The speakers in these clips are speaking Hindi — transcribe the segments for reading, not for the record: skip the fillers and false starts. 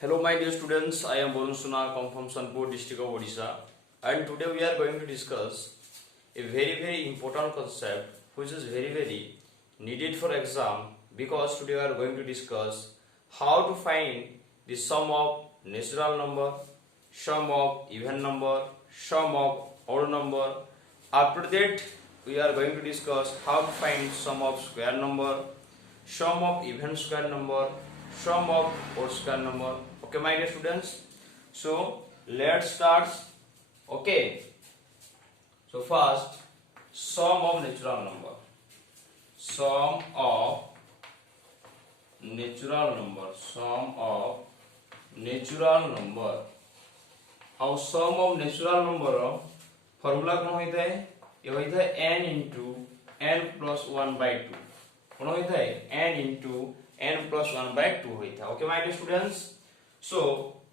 Hello, my dear students. I am Varun Suna, come from Sanpur district of Odisha, and today we are going to discuss a very important concept which is very needed for exam, because today we are going to discuss how to find the sum of natural number, sum of even number, sum of odd number. After that, we are going to discuss how to find sum of square number, sum of even square number, sum of odd square number. Okay, my dear students. So let's start. Okay. So first, sum of natural number. Sum of natural number. Sum of natural number. Our sum of natural number formula कौन होता है? ये होता है n into n plus 1 by 2. कौन होता है? n into n plus 1 by 2 होता है. Okay, my dear students. So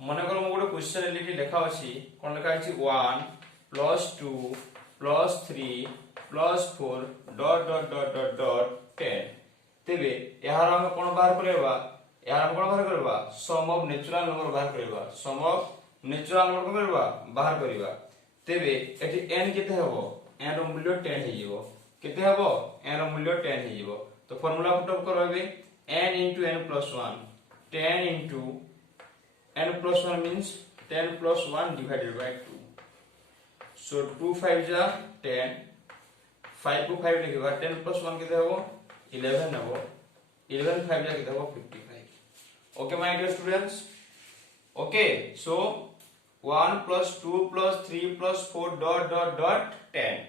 मन करो मो गोटे क्वेश्चन लिखि लेखा अछि कोन लेखा अछि 1 plus 2 plus 3 plus 4 dot 10 तेबे यार हम कोन बाहर करबा यार हम कोन बाहर करबा सम ऑफ नेचुरल नंबर बाहर करबा सम ऑफ नेचुरल नंबर को करबा बाहर करबा तेबे एठी n केते हबो n रो मूल्य 10 हे जिवो केते हबो n रो मूल्य 10 हे जिवो तो फार्मूला पुट अप करबे n into n plus 1 10 into n plus 1 means 10 plus 1 divided by 2. So 2 5 ja 10, 5 को 5 लिखिबा 10 plus 1 केते हबो 11 हबो 11 5 ja केते हबो 55. Okay, my dear students. Okay, so 1 plus 2 plus 3 plus 4 dot 10.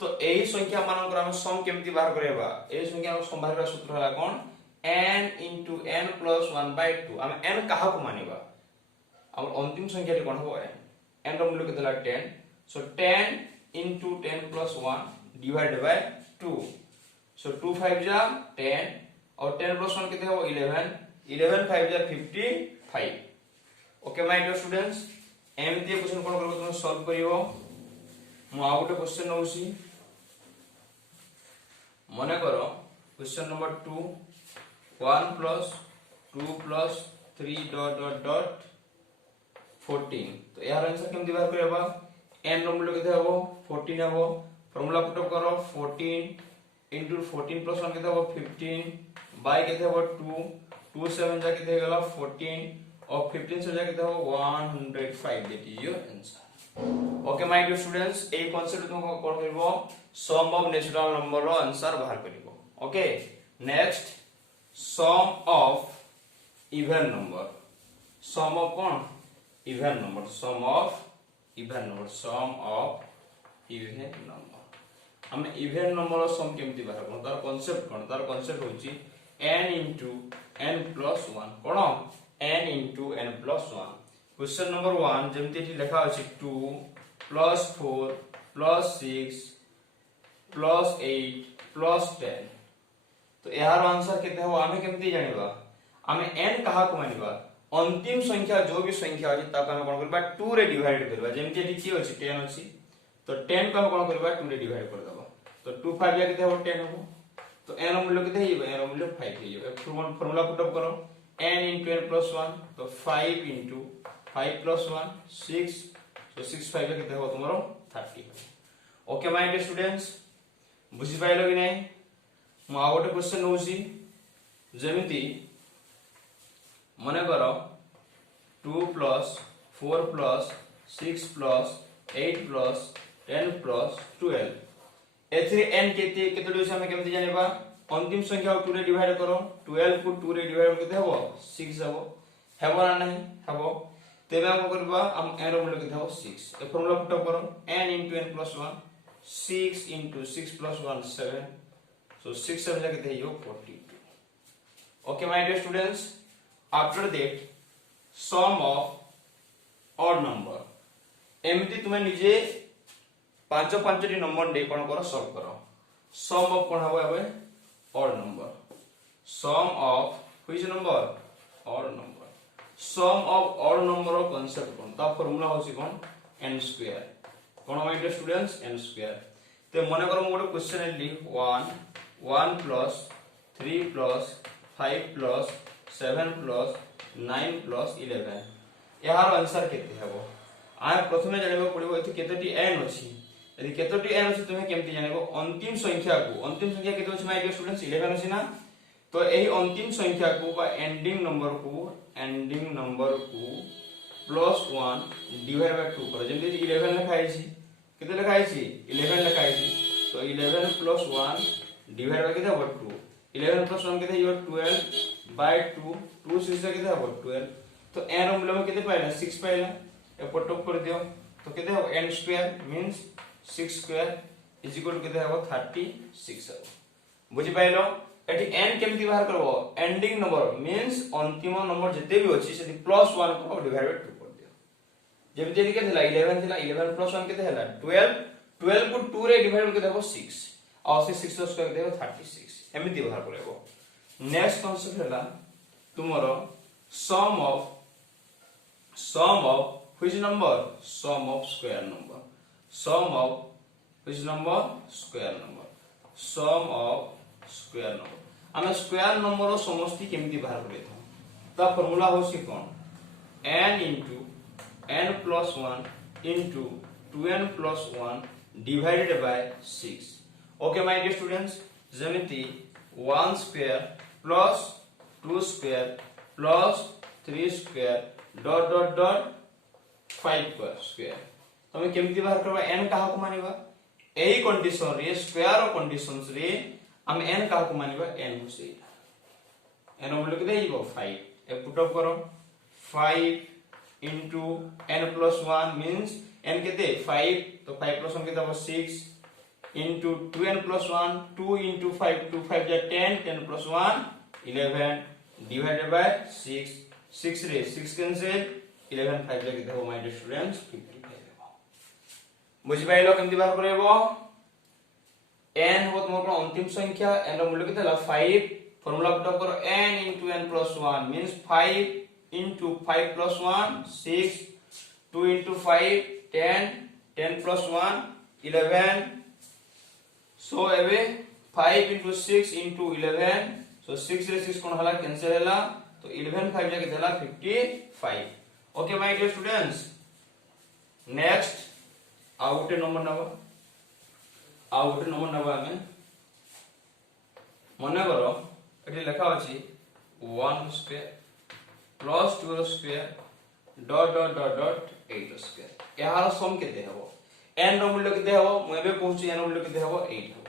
तो एही संख्या मानकर हम सम केमति बाहर करबा एही संख्या हम सम बाहर करबा सूत्र होला कोन n into n plus 1 by 2. हम n काहा को मानिबा अब अंतिम संख्या टी कोन हो n रो मूल्य केतला 10. So 10 into 10 plus 1 divided by 2. So 2 5 जा 10 और 10 plus 1 केते हो 11 11 5 जा 55. Okay, my dear students, एमती क्वेश्चन कोन करबो तुम सॉल्व करियो मु आ गोटे क्वेश्चन नउसी मने करो question number 2 1 plus 2 plus 3 dot 14. तो यार आंसर केमती बाहर करबा n रो मूल्य केते हबो 14 हबो फार्मूला पुट अप करो 14 into 14 plus 1 केते हबो 15 by केते हबो 2 2 7 जा केते गेला 14 और 15 से जा केते हबो 105. That is your answer. Okay my dear students, ए कांसेप्ट तुमको कोन करबो सम ऑफ नेचुरल नंबर रो आंसर बाहर करबो. Okay, next sum of even number. Sum of कोन even number. Sum of even number. Sum of even number. हम इवन नंबर सम केमति बाहर कोन तार कांसेप्ट कोन तार कांसेप्ट होची n into n plus 1 कोन n into n plus 1. Question number 1 जेमति एठी लिखा अछि 2 plus 4 plus 6 plus 8 plus 10. तो यार आंसर केते हो आमे केमति जानिबा आमे n कहा को मानिबा अंतिम संख्या जो भी संख्या अछि ताको हम कोन करबा 2 रे डिवाइड करबा. जेमति एठी की अछि 10 अछि तो 10 को हम कोन करबा 2 रे डिवाइड कर दबा तो 2 5 या केते हो 10 हो तो n रो मूल्य केते हिबो n रो मूल्य 5 हिबो. फार्मूला पुट अप करो n into n plus 1 तो 5 into 5 plus 1 6 so 6 5 केते हो तुम्हारो 30. ओके माय डियर स्टूडेंट्स, बुझि पाइलो कि नै म आ गोटे क्वेश्चन नउसी जेमिति मने करो 2 plus 4 plus 6 plus 8 plus 10 plus 12. एथि n केते केते दोस हम केमति जानिबा अंतिम संख्या को 2 रे डिवाइड करो 12 को 2 रे डिवाइड केते हबो 6 हबो हेबो ना नहीं हबो तेबे हम करबा हम n रो मूल्य केते हबो 6. ए फार्मूला पुट अप करो n into n plus 1 6 into 6 plus 1 7 so 6 7 जा केते हियो 42. Okay my dear students, after that sum of odd number. एमती तुमे निजे 5 5 टी नंबर दे कोन करो सॉल्व करो. सम ऑफ कोन हबो एबे odd number. Sum of which number odd number. Sum of odd number of concept कोन ता फार्मूला होसी कोन n स्क्वायर. कोन my dear students n square. ते मने करो म गोटे क्वेश्चन लिख 1 1 plus 3 plus 5 plus 7 plus 9 plus 11 यार आंसर केते हेबो आ प्रथमे जानिबो पड़िबो एथि केतोटी n अछि यदि केतोटी n अछि तुमे केमति जानिबो अंतिम संख्या केते अछि माय डियर स्टूडेंट्स 11 अछि ना तो एही अंतिम संख्या को बा एंडिंग नंबर को प्लस 1 डिवाइड बाय 2 कर जेमति 11 लिखाइ छी केते लिखाइ छी 11 लिखाइ छी तो 11 प्लस 1 डिवाइड बाय केते हो 2 11 प्लस 1 केते हो 12 बाय 2 2 6 केते हो 12 तो n रो मूल्य में केते पाइला 6 पाइला ए पुट अप कर दियो तो केते हो n square means 6 square is equal to केते हो 36 हो बुझि पाइलो एटी n केमति बाहर करबो एंडिंग नंबर मींस अंतिम नंबर जते भी अछि से प्लस 1 को डिवाइड बाय 2 कर दियो जेमति के थिला 11 थिला 11 प्लस 1 केते हला 12 12 को 2 रे डिवाइड केते हो 6 और से 6 स्क्वायर केते हो 36 एमति बाहर करबो नेक्स्ट कांसेप्ट हला तुमरो सम of which number sum of square number sum of which number square number sum of square number हमें स्क्वायर नंबर और समष्टि केमती बाहर करे था ता फार्मूला होसी कोन n into n plus 1 into 2n plus 1 divided by 6 okay my dear students जेमिति 1 square plus 2 square plus 3 square dot dot dot 5 square तो हमें केमती बाहर करबा n कहा को मानिबा एही कंडीशन रे स्क्वायर और कंडीशंस रे हम n कहा को मानिबा n हो से n मूल्य के देइबो 5 ए पुट अप करो 5 into n plus 1 means n केते 5 तो 5 plus 1 केते हो 6 into 2n plus 1 2 into 5 2 5 जा 10 10 plus 1 11 divided by 6 6 रे 6 कैंसिल 11 5 जा केते हो माय डियर स्टूडेंट्स 55 बुझि पाइलो केमति बाहर करबो n हो तुमको अंतिम संख्या n रो मूल्य केते हला 5 फार्मूला पुट अप करो n into n plus 1 means 5 into 5 plus 1 6 2 into 5 10 10 plus 1 11 so away 5 into 6 into 11 so 6 रे 6 कोन हला कैंसिल हला तो 11 5 जा केते हला 55 okay my dear students next out number number हमें मने करो एठी लिखा अछि 1 square plus 2 square dot dot dot dot 8 square यार सम केते हेबो n रो मूल्य केते हेबो म एबे कहूची n रो मूल्य केते हेबो 8 हेबो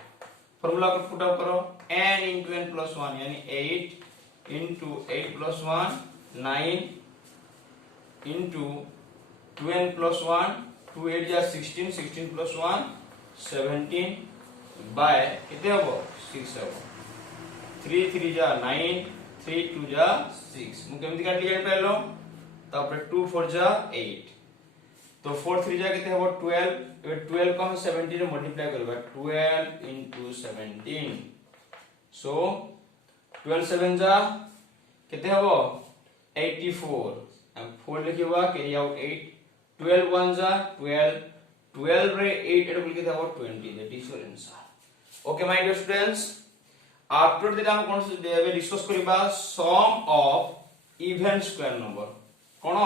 फार्मूला को पुट अप करो n into n plus 1 यानी 8 into 8 plus 1 9 into 2n plus 1 2 8 जा 16 16 plus 1 17 by केते हेबो 6 हेबो 3 3 जा 9 3 2 जा 6 मु केमति काट लिया पहलो तापर 2 4 जा 8 तो 4 3 जा केते हेबो 12 ए 12 को हम 17 रे मल्टीप्लाई करबा 12 into 17 सो 12 7 जा केते हेबो 84 हम 4 लिखिबा कैरी आउट 8 12 1 जा 12 12 रे 8 एटा केते हेबो 20 that is your answer okay my dear students after that हम कोन से डिस्कस करबा sum of even square number कोन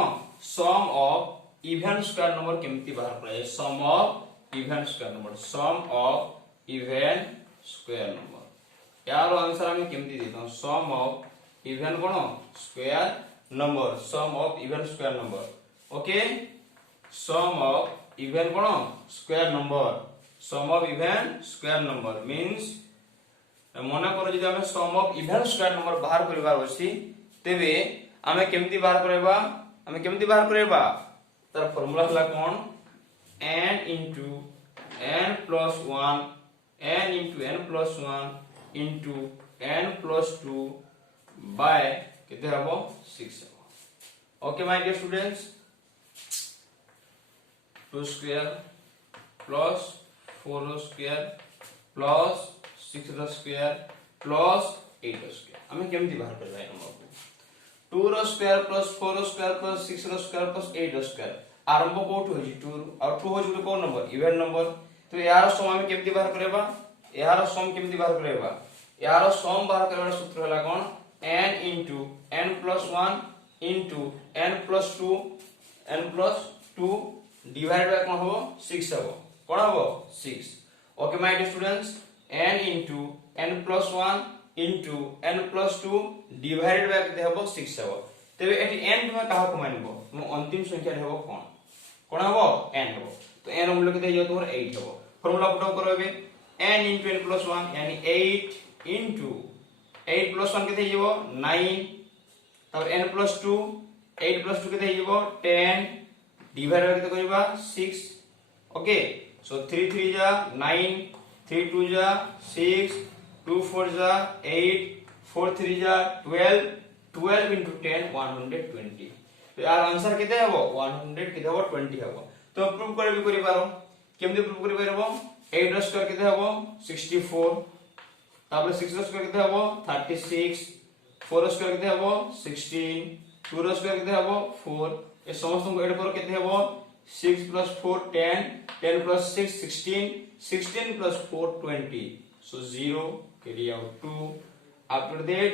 sum of even square number केमति बाहर कराए sum of even square number sum of even square number यार आंसर हम केमति देतो सम ऑफ इवन कोन square number sum of even square number okay sum of even कोन square number sum of even square number means मने करो जदि हमें सम ऑफ इवन स्क्वायर नंबर बाहर करबार अछि तेबे हमें केमति बाहर करबा तार फार्मूला हला कोन n into n plus 1 n into n plus 1 into n plus 2 by केते हबो 6 हबो okay my dear students 2 square plus 4 square plus 6 square plus 8 square हमें केमति बाहर करबा है नंबर को 2 रो स्क्वायर plus 4 स्क्वायर plus 6 रो स्क्वायर plus 8 स्क्वायर आरंभ कोठ होजी 2 और 2 होजी कोन नंबर इवन नंबर तो यार सम हमें केमति बाहर करबा यार सम केमति बाहर करबा यार सम बाहर करबा सूत्र हला कोन n into n plus 1 into n plus 2 divided by कौन हो 6 हो कौन हो 6 okay my dear students n into n plus 1 into n plus 2 divided by केते हो 6 हो तबे एटी n तुम काहा को मानबो तुम अंतिम संख्या हेबो कोन हो n हो तो n मूल्य केते हो तुमर 8 हो फार्मूला पुट आउट करबे n into n plus 1 यानी 8 into 8 plus 1 केते हो 9 तब n plus 2 8 plus 2 केते हो 10 डिवाइड करके करबा 6 ओके सो 3 3 जा 9 3 2 जा 6 2 4 जा 8 4 3 जा 12 12 into 10 120 तो यार आंसर केते हबो 100 केते हबो 20 हबो तो प्रूव करबी करि पारो केमदे प्रूव करि पारबो 8 रो स्क्वायर केते हबो 64 तापर 6 रो स्क्वायर केते हबो 36 4 रो स्क्वायर केते हबो 16 2 रो स्क्वायर केते हबो 4 ए समस्त को ऐड करो केते हबो 6 plus 4 10 10 plus 6 16 16 plus 4 20 so 0 carry out 2 after that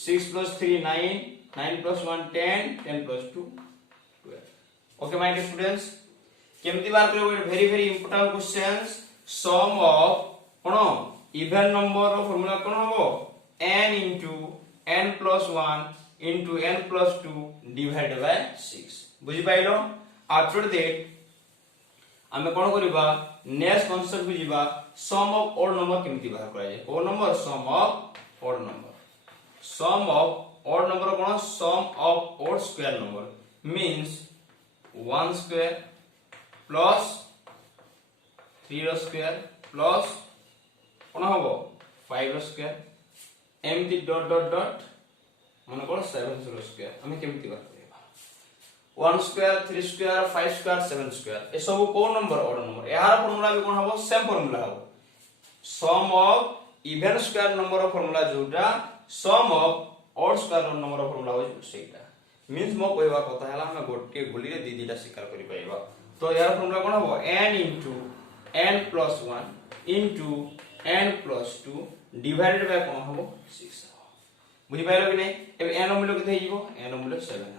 6 plus 3 9 9 plus 1 10 10 plus 2 12 okay my dear students केमती बार करो very very important questions sum of कोन इवन नंबर रो फार्मूला कोन हबो n into n plus 1 into n plus 2 divided by 6 बुझि पाइलो आफ्टर दैट हमें कोन करबा नेक्स्ट कांसेप्ट बुझिबा सम ऑफ ऑड नंबर केमती बाहर करा जाय odd number sum of odd number कोन sum of odd square number means 1 square plus 3 रो स्क्वायर प्लस कोन हबो 5 रो स्क्वायर एमती डॉट डॉट डॉट मन कोन 7 रो स्क्वायर हमें केमती बाहर 1 स्क्वायर 3 स्क्वायर 5 स्क्वायर 7 स्क्वायर ए सब को नंबर ऑड नंबर यार फार्मूला भी कोन हबो सेम फार्मूला हबो sum of even square number of formula जोटा sum of odd square number of formula हो सेटा मींस मो कहबा कथा हला हम गोटे गोली रे दीदीटा स्वीकार करि पाइबा तो यार फार्मूला कोन हबो n into n plus 1 into n plus 2 divided by कोन हबो 6 बुझि पाइलो कि नै ए n मूल्य केते हिबो n मूल्य 7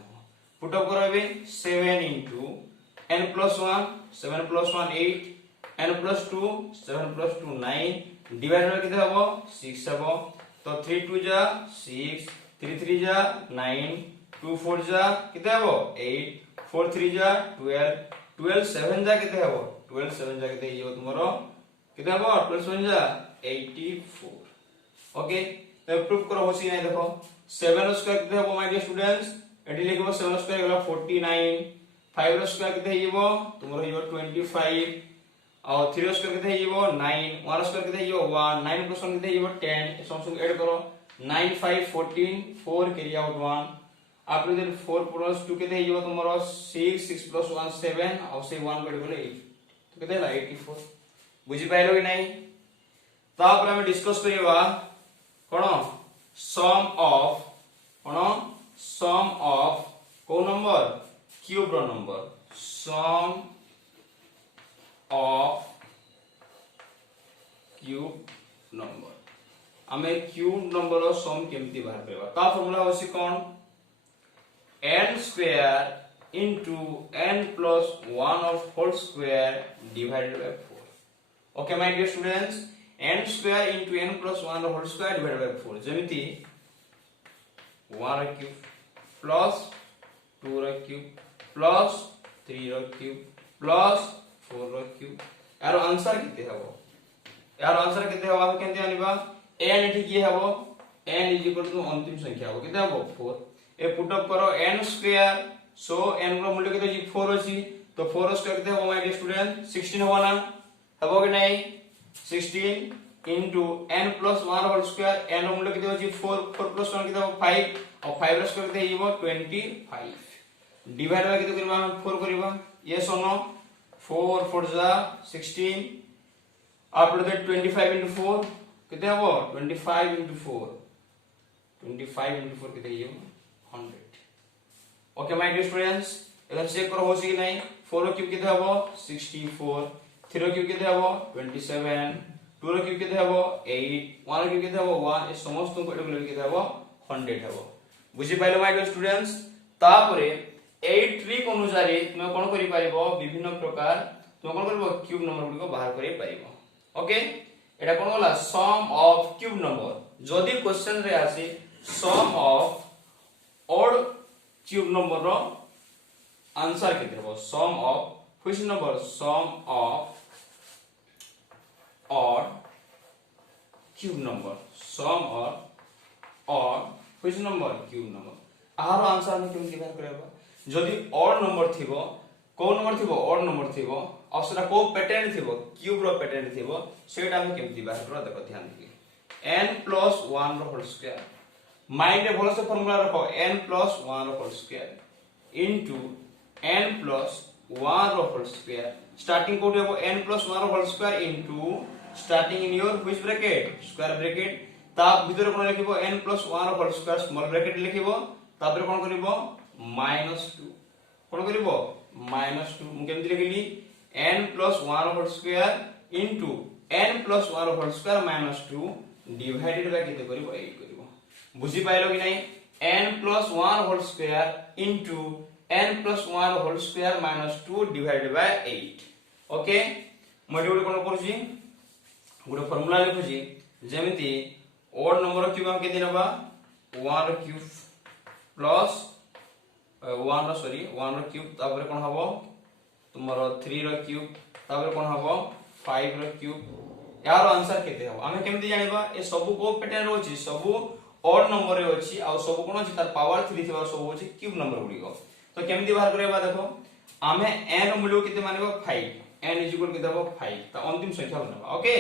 पुट अप करबे 7 into n plus 1 7 plus 1 8 n plus 2 7 plus 2 9 divide में कितना हबो 6 हबो तो 3 2 जा 6 3 3 जा 9 2 4 जा कितना हबो 8 4 3 जा 12 12 7 जा कितना हबो 12 7 जा कितना हियो तुमरो कितना हबो 12 7 जा 84 ओके तो प्रूफ करो होसी नै देखो 7 स्क्वायर कितना हबो माय डियर स्टूडेंट्स एटी लिखबो 7 स्क्वायर गेला 49 5 स्क्वायर केते हिबो तुमरो हिबो 25 और 3 स्क्वायर केते हिबो 9 1 स्क्वायर केते हिबो 1 9 प्लस 1 केते हिबो 10 समसंग ऐड करो 9 5 14 4 carry out 1 after then 4 plus 2 केते हिबो तुमरो 6 6 प्लस 1 7 और से 1 को ऐड करले 8 तो केते हला 84 बुझि पाइलो कि नै तापर हम डिस्कस करिवा कोन सम ऑफ कोन sum of को नंबर क्यूब रो number sum of cube number हमें क्यूब नंबर रो सम केमती बाहर करबा का फार्मूला होसी कोन n square into n plus 1 of whole square divided by 4 okay my dear students n square into n plus 1 of whole square divided by 4 जेमिति 1 क्यूब प्लस 2 रो क्यूब प्लस 3 रो क्यूब प्लस 4 रो क्यूब यार आंसर किते हबो हम केनते आनिबा n एठी की हबो n = अंतिम संख्या हबो किते हबो 4 ए पुट अप करो n स्क्वायर सो n रो मूल्य किते 4 अछि तो 4 स्क्वायर किते हबो माय डियर स्टूडेंट 16 हबो ना हबो कि नै 16 into n plus 1 whole square n मूल्य किते होची 4 4 plus 1 किते हो 5 और 5 रो स्क्वायर किते हिबो 25 डिवाइड बाय किते करबा हम 4 करबा यस और नो 4 4 जा 16 आफ्टर दैट 25 into 4 किते हबो 25 into 4 25 into 4 किते हिबो 100 ओके माय डियर स्टूडेंट्स एला चेक करो होची कि नै 4 रो क्यूब किते हबो 64 3 रो क्यूब किते हबो 27 2 रो क्यूब किते हबो 8 1 रो क्यूब किते हबो 1 ए समस्त को एडो किते हबो 100 हबो बुझी पाइलो माय डियर स्टूडेंट्स। तापरे एई ट्रिक अनुसार तुम कोन करि पारिबो विभिन्न प्रकार तुम कोन करबो क्यूब नंबर गुडी को बाहर करि पारिबो। ओके एटा कोन होला सम ऑफ क्यूब नंबर। जदि क्वेश्चन रे आसी sum of odd cube number रो आंसर केते हो sum of which number sum of odd cube number sum of odd which number cube number आरो आंसर हम केमति बाहर करबा। जदि odd नंबर थिबो को नंबर थिबो odd नंबर थिबो और सेटा को पैटर्न थिबो क्यूब रो पैटर्न थिबो सेटा हम केमति बाहर करबा देखो ध्यान दिए n + 1 रो होल स्क्वायर माइंड रे भलो से फार्मूला रखो n + 1 रो होल स्क्वायर इनटू n + 1 रो होल स्क्वायर स्टार्टिंग कोड हेबो n + 1 रो whole square into starting in your which bracket square bracket ता भीतर कोन लिखिबो n + 1 रो होल स्क्वायर स्मॉल ब्रैकेट लिखिबो तापर कोन करिवो -2 कोन करिवो -2 मु केमति लिखिली n + 1 रो होल स्क्वायर इनटू n + 1 रो होल स्क्वायर -2 डिवाइडेड बाय केते करिवो 8 करिवो। बुझी पाइलो कि नहीं n + 1 whole square into n + 1 whole square -2 divided by 8। Okay मडे गुड कोन करछि गुड फार्मूला लिखुछि जेमिति ओड नंबर क्यूब हम केते नबा 1 रो क्यूब प्लस 1 रो सॉरी 1 रो क्यूब तापर कोन हबो तुमरो 3 रो क्यूब तापर कोन हबो 5 रो क्यूब यार आंसर केते हबो हमें केमति जानिबा ए सब को पैटर्न होछि सब ओड नंबर रे होछि आ सब कोन होछि तार पावर 3 थिबा सब होछि क्यूब नंबर गुडी को। तो केमति बाहर करबा देखो आमे n रो मूल्य केते मानिबो 5 n = केते हबो 5 त अंतिम संख्या बनबा। ओके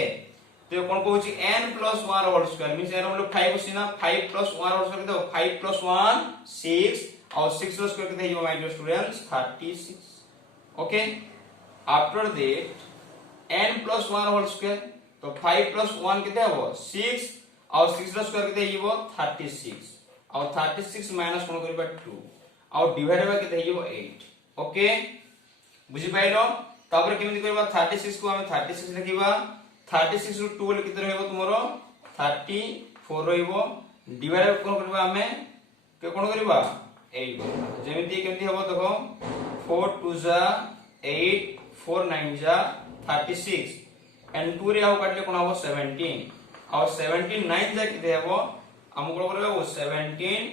तो कोन कहूछि n + 1 रो होल स्क्वायर मींस n रो मूल्य 5 होछि ना 5 + 1 रो स्क्वायर केते 5 + 1 6 और 6 रो स्क्वायर केते हिबो my dear students 36। Okay after that n + 1 रो होल स्क्वायर तो 5 + 1 केते हबो 6 और 6 रो स्क्वायर केते हिबो 36 और 36 माइनस कोन करबा 2 और डिवाइड बाय केते हिबो 8। ओके बुझी पाइलो तापर केमति करबा 36 को हम 36 लिखिबा 36 रो 2 केते रहबो तुमरो 34 रहबो डिवाइड कोन करबा हमें के कोन करबा 8 जेमिति केमति हबो देखो 4 2 जा 8 4 9 जा 36 एंड 2 रे आउ काटले कोन हबो 17 और 17 9 जा केते हबो हम कोन करबा 17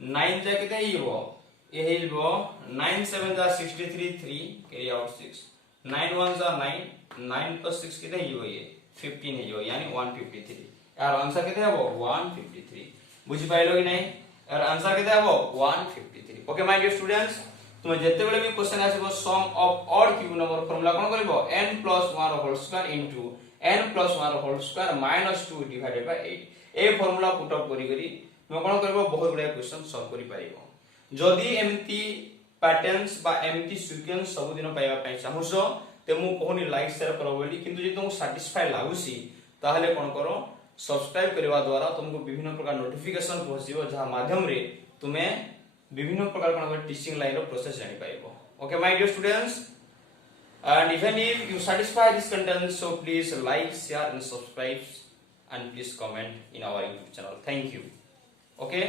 9 जा केते हिबो ये हिबो 9 7 जा 63 3 कैरी आउट 6 9 1 जा 9 9 + 6 केते हिबो ये 15 हिबो यानी 153 यार आंसर केते हबो 153। बुझी पाइलो कि नहीं यार आंसर केते हबो 153। ओके माय डियर स्टूडेंट्स तुम जते बेले भी क्वेश्चन आसीबो sum of odd cube number formula कोन करबो n + 1 रो होल स्क्वायर इनटू n + 1 रो होल स्क्वायर -2 डिवाइडेड बाय 8 ए फार्मूला पुट अप करी करी तुम कोन करबो बहुत बडा क्वेश्चन सॉल्व करि पारिबो। जदि एमती पैटर्न्स बा एमती सीक्वेंस सब दिन पाइबा पय चाहूसो ते मु कोहनी लाइक शेयर करो बोली किंतु जे तुमको सैटिस्फाई लागुसी ताहले कोन करो सब्सक्राइब करबा द्वारा तुमको विभिन्न प्रकार नोटिफिकेशन पहुंचीबो जहा माध्यम रे तुमे विभिन्न प्रकार कोन टीचिंग लाइन रो प्रोसेस जानि पाइबो। Okay my dear students and even if you satisfy this content so please like share and subscribe and please comment in our YouTube channel. Thank you. Okay.